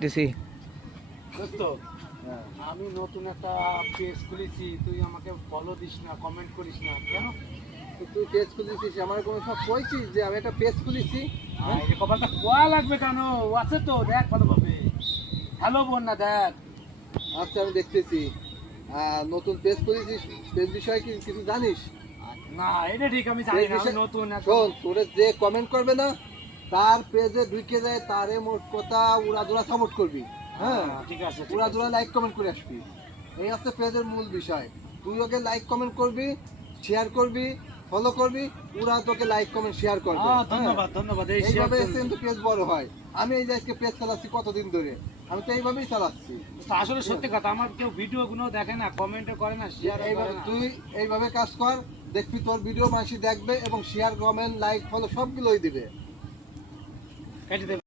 দিছি। দোস্ত, আমি নতুন একটা পেজ খুলেছি, তুই আমাকে ফলো দিস না, কমেন্ট করিস না কেন? তুই পেজ খুলেছিস, আমার কোনো সব কইছিস যে আমি একটা পেজ খুলেছি? এই কপালটা কোয়া লাগবে কেন? ও আছে তো, দেখ ভালোভাবে। হ্যালো বোন না, দেখ। আচ্ছা আমি দেখতেছি। নতুন পেজ খুলেছিস, পেজ বিষয়ে কি কিছু জানিস? না, এটা ঠিক, আমি জানি না, আমি নতুন শোন, তোরে যে কমেন্ট করবে না তার পেজে ঢুকে যায়, তারে মোট কথা উড়াদুরা সাপোর্ট করবি। হ্যাঁ, ঠিক আছে, উড়াদুরা লাইক কমেন্ট করে আসবি। এই হচ্ছে পেজের মূল বিষয়। তুই ওকে লাইক কমেন্ট করবি, শেয়ার করবি, ফলো করবি, ওরা তোকে লাইক কমেন্ট শেয়ার করবে। ধন্যবাদ ধন্যবাদ। এইভাবে কিন্তু পেজ বড় হয়। আমি এই যে আজকে পেজ চালাচ্ছি কতদিন ধরে, আমি তো এইভাবেই চালাচ্ছি। আসলে সত্যি কথা, আমার কেউ ভিডিও গুলো দেখে না, কমেন্টও করে না, শেয়ার করে না। তুই এইভাবে কাজ কর, দেখবি তোর ভিডিও মানুষ দেখবে এবং শেয়ার, কমেন্ট, লাইক, ফলো সবগুলোই দিবে। কেটে দেবে।